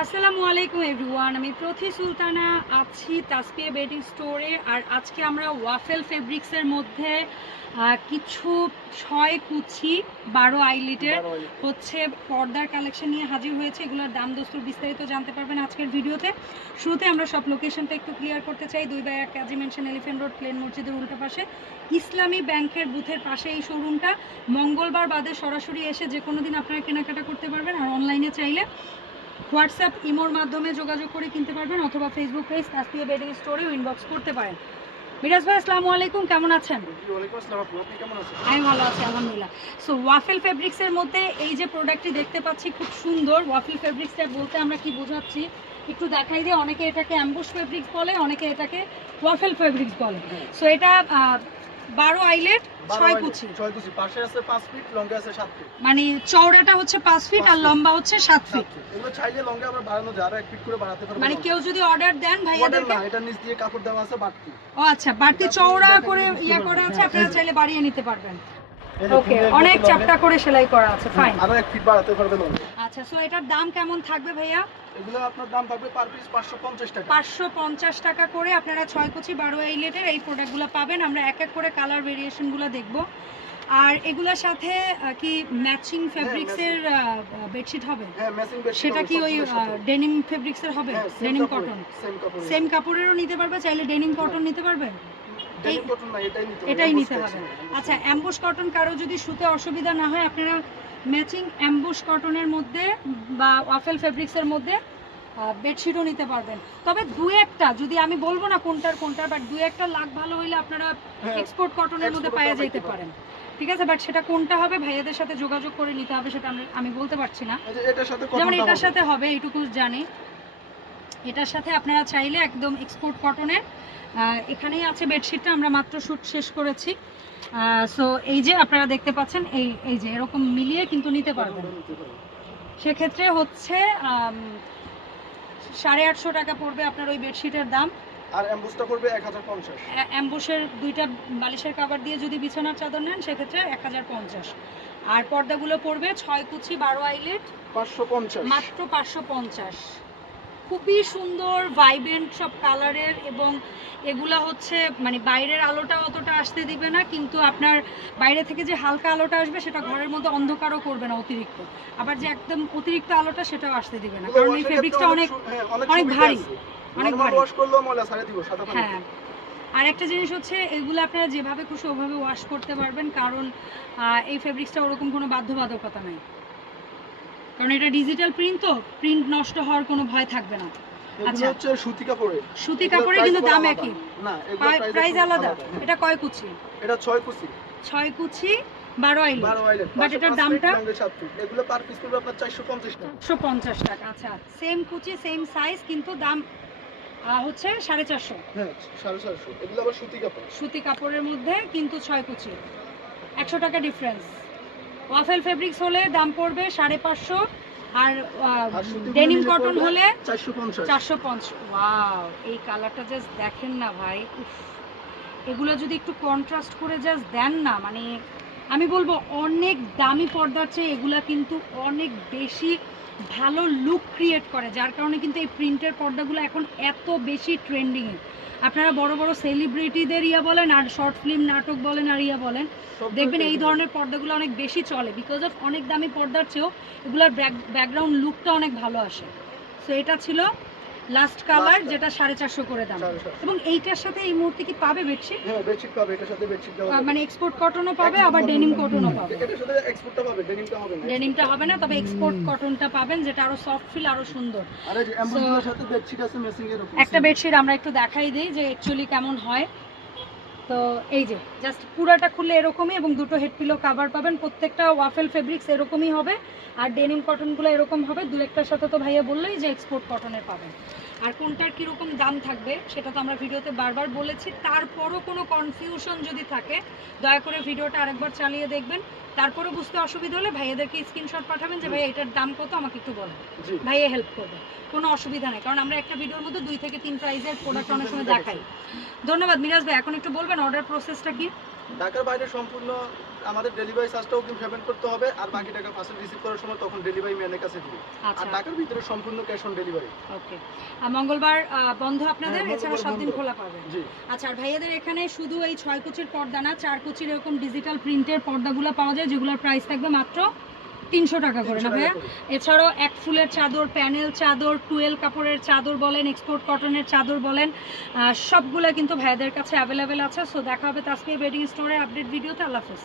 আসসালামু আলাইকুম এভরিওয়ান, আমি প্রথি সুলতানা আছি তাসপিয়া বেডিং স্টোরে। আর আজকে আমরা ওয়াফেল ফেব্রিক্সের মধ্যে কিছু 6 কুচি 12 আইলিটের হচ্ছে পর্দার কালেকশন নিয়ে হাজির হয়েছে। এগুলোর দাম দস্তুর বিস্তারিত জানতে পারবেন আজকের ভিডিওতে। শুরুতে আমরা সব লোকেশনটা একটু ক্লিয়ার করতে চাই। 2/1 কাজী মেনশন, এলিফ্যান্ট রোড, প্লেন মসজিদের উল্টো পাশে, ইসলামী ব্যাংকের বুথের পাশে এই শোরুমটা। মঙ্গলবার বাদে সরাসরি এসে যে কোনো দিন আপনারা কেনাকাটা করতে পারবেন। আর অনলাইনে চাইলে হোয়াটসঅ্যাপ ইমোর মাধ্যমে যোগাযোগ করে কিনতে পারবেন, অথবা ফেসবুক পেজ তাসপিয়া বেডিং স্টোরেও ইনবক্স করতে পারেন। মিরাজ ভাই আসসালামু আলাইকুম, কেমন আছেন? আমি ভালো আছি আলহামদুলিল্লাহ। সো ওয়াফেল ফেব্রিক্সের মধ্যে এই যে প্রোডাক্টটি দেখতে পাচ্ছি খুব সুন্দর। ওয়াফেল ফেব্রিক্সটা বলতে আমরা কি বোঝাচ্ছি একটু দেখাই দিয়ে। অনেকে এটাকে অ্যাম্বুশ ফেব্রিক্স বলে, অনেকে এটাকে ওয়াফেল ফেব্রিক্স বলে। সো এটা 12 আইলেট 6 কুচি, পাশে আছে 5 ফিট, লম্বা আছে 7 ফিট। মানে চওড়াটা হচ্ছে 5 ফিট আর লম্বা হচ্ছে 7 ফিট। এগুলো চাইলে লম্বা আমরা বাড়ানো যায়, আর 1 ফিট করে বাড়াতে পারবো। মানে কেউ যদি অর্ডার দেন ভাইয়াদেরকে, এটা নিচ দিয়ে কাপড় দেওয়া আছে বাড়তি। ও আচ্ছা, বাড়তি চওড়া করে করা আছে, আপনারা চাইলে বাড়িয়ে নিতে পারবেন। ওকে, অনেক চাপটা করে সেলাই করা আছে, ফাইন। আরো 1 ফিট বাড়াতে পারবে লম্বা। আচ্ছা, সো এটার দাম কেমন থাকবে ভাইয়া? এগুলো আপনার দাম থাকবে পার পিস 550 টাকা। 550 টাকা করে আপনারা 6 কুচি 12 আইলেটের এই প্রোডাক্টগুলো পাবেন। আমরা এক এক করে কালার ভেরিয়েশনগুলো দেখব। আর এগুলোর সাথে কি ম্যাচিং ফেব্রিক্সের বেডশিট হবে? হ্যাঁ, ম্যাচিং বেডশিট। সেটা কি ওই ডেনিম ফেব্রিক্সের হবে? ডেনিম কটন, সেম কাপড়েরও নিতে পারবে, চাইলে ডেনিম কটন নিতে পারবে। ডেনিম কটন না, এটাই নিতে হবে। আচ্ছা, অ্যাম্বুশ কটন কারো যদি শুতে অসুবিধা না হয়, আপনারা ম্যাচিং অ্যাম্বুশ কটনের মধ্যে বা ওয়াফেল ফেব্রিক্সের মধ্যে বেডশিটও নিতে পারবেন। তবে দু একটা, যদি আমি বলবো না কোনটার, বাট দু একটা লাখ ভালো হইলে আপনারা এক্সপোর্ট কটনের মধ্যে পাওয়া যেতে পারেন, ঠিক আছে? বাট সেটা কোনটা হবে ভাইয়াদের সাথে যোগাযোগ করে নিতে হবে, সেটা আমি বলতে পারছি না। যেমন এটার সাথে হবে এইটুকু জানি, এটার সাথে আপনারা চাইলে একদম এক্সপোর্ট কটনের, এখানেই আছে বেডশিটটা, আমরা মাত্র শুট শেষ করেছি। সো এই যে আপনারা দেখতে পাচ্ছেন, এই যে এরকম মিলিয়ে কিন্তু নিতে পারবেন। সেক্ষেত্রে হচ্ছে 850 টাকা পড়বে আপনার ওই বেডশিটের দাম। আর অ্যাম্বুসটা পড়বে 1050। অ্যাম্বুশের দুইটা বালিশের কভার দিয়ে যদি বিছানার চাদর নেন সেক্ষেত্রে 1050। আর পর্দাগুলো পড়বে 6 কুচি 12 আইলেট 550, মাত্র 550। খুবই সুন্দর ভাইব্রেন্ট সব কালারের, এবং এগুলা হচ্ছে মানে বাইরের আলোটা অতটা আসতে দিবে না, কিন্তু আপনার বাইরে থেকে যে হালকা আলোটা আসবে সেটা ঘরের মধ্যে অন্ধকারও করবে না অতিরিক্ত, আবার যে একদম অতিরিক্ত আলোটা সেটাও আসতে দিবে না, কারণ এই ফেব্রিক্সটা অনেক ভারী, অনেক ভারী। ওয়াশ করলেও ময়লা ছাড়িয়ে দিব সাদা পানি। হ্যাঁ, আর একটা জিনিস হচ্ছে এগুলো আপনারা যেভাবে খুশি ওভাবে ওয়াশ করতে পারবেন, কারণ এই ফেব্রিক্সটা ওরকম কোনো বাধ্যবাধকতা নাই, কারণ এটা ডিজিটাল প্রিন্ট, তো প্রিন্ট নষ্ট হওয়ার কোনো ভয় থাকবে না। আচ্ছা, হচ্ছে সুতি কাপড়ে, সুতি কাপড়ে কিন্তু দাম একই না, প্রাইস আলাদা। এটা কয় কুচি? এটা 6 কুচি, 6 কুচি 12 আইলেট, বাট এটার দামটা এগুলো পার পিস পড়বে আপনার 450 টাকা। 450 টাকা। আচ্ছা, সেম কুচি সেম সাইজ, কিন্তু দাম হচ্ছে 450। হ্যাঁ, 450। এগুলো আবার সুতি কাপড়, সুতি কাপড়ের মধ্যে কিন্তু 6 কুচি, 100 টাকা ডিফারেন্স। ওয়াফেল ফেব্রিক্স হলে দাম পড়বে 550, আর ডেনিম কটন হলে 450। ওয়াও, এই কালারটা জাস্ট দেখেন না ভাই, এগুলো যদি একটু কন্ট্রাস্ট করে জাস্ট দেন না, মানে আমি বলবো অনেক দামি পর্দার চেয়ে এগুলা কিন্তু অনেক বেশি ভালো লুক ক্রিয়েট করে, যার কারণে কিন্তু এই প্রিন্টের পর্দাগুলো এখন এত বেশি ট্রেন্ডিংয়ে। আপনারা বড় বড় সেলিব্রিটিদের বলেন, আর শর্ট ফিল্ম নাটক বলেন, আর বলেন, দেখবেন এই ধরনের পর্দাগুলো অনেক বেশি চলে, বিকজ অফ অনেক দামি পর্দার চেয়েও এগুলোর ব্যাকগ্রাউন্ড লুকটা অনেক ভালো আসে। সো এটা ছিল লাস্ট কালার, যেটা 450 করে দাম। এবং এইটার সাথে এই মুহূর্তে কি পাবে বেডশিট? হ্যাঁ, বেডশিট পাবে, এটার সাথে বেডশিট দেওয়া মানে এক্সপোর্ট কটনও পাবে, আবার ডেনিম কটনও পাবে। এটার সাথে এক্সপোর্টটা পাবে, ডেনিমটা হবে না। ডেনিমটা হবে না, তবে এক্সপোর্ট কটনটা পাবেন, যেটা আরো সফট ফিল, আরো সুন্দর। আর এই যে এমব্রয়ডারির সাথে বেডশিট আছে ম্যাচিং এর উপর। একটা বেডশিট আমরা একটু দেখাই দেই যে অ্যাকচুয়ালি কেমন হয়। তো এই যে জাস্ট পুরাটা খুলে এরকমই, এবং দুটো হেড পিলো কভার পাবেন। প্রত্যেকটা ওয়াফেল ফেব্রিক্স এরকমই হবে, আর ডেনিম কটনগুলো এরকম হবে। দু একটার সাথে তো ভাইয়া বললেই যে এক্সপোর্ট কটনের পাবেন। আর কোনটার কীরকম দাম থাকবে সেটা তো আমরা ভিডিওতে বারবার বলেছি। তারপরও কোনো কনফিউশন যদি থাকে দয়া করে ভিডিওটা আরেকবার চালিয়ে দেখবেন। তারপরে বুঝতে অসুবিধা হলে ভাইয়াদেরকে স্ক্রিনশট পাঠাবেন যে ভাই এটার দাম কত, আমাকে একটু বলেন, ভাইয়া হেল্প করবে, কোনো অসুবিধা নেই, কারণ আমরা একটা ভিডিওর মধ্যে 2 থেকে 3 প্রাইজের প্রোডাক্ট অনেক সময় দেখাই। ধন্যবাদ মিরাজ ভাই, এখন একটু বলবেন অর্ডার প্রসেসটা কি? ঢাকার বাইরে সম্পূর্ণ আমাদের ডেলিভারি চার্জটাও কিন্তু পেমেন্ট করতে হবে, আর বাকি টাকা পার্সেল রিসিভ করার সময় তখন ডেলিভারি ম্যানের কাছে দিবে। আর আচ্ছা ঢাকার ভিতরে সম্পূর্ণ ক্যাশ অন ডেলিভারি। ওকে। মঙ্গলবার বন্ধ আপনাদের, হ্যাঁ, এছাড়া মঙ্গলবার সব দিন বন্ধ। খোলা পাবেন। জি। আচ্ছা, আর ভাইয়াদের এখানে শুধু এই 6 কুচির পর্দা না, 4 কুচির এরকম ডিজিটাল প্রিন্টের পর্দাগুলো পাওয়া যায়, যেগুলোর প্রাইস থাকবে মাত্র 300 টাকা করে, 300 না টাকা ভাইয়া? করে। এছাড়াও এক ফুলের চাদর, প্যানেল চাদর, টুয়েল কাপড়ের চাদর বলেন, এক্সপোর্ট কটনের চাদর বলেন, সবগুলো কিন্তু ভাইয়াদের কাছে অ্যাভেলেবেল আছে। সো দেখা হবে তাসফিয়া বেডিং স্টোরের আপডেট ভিডিওতে। আল্লাহ হাফেজ।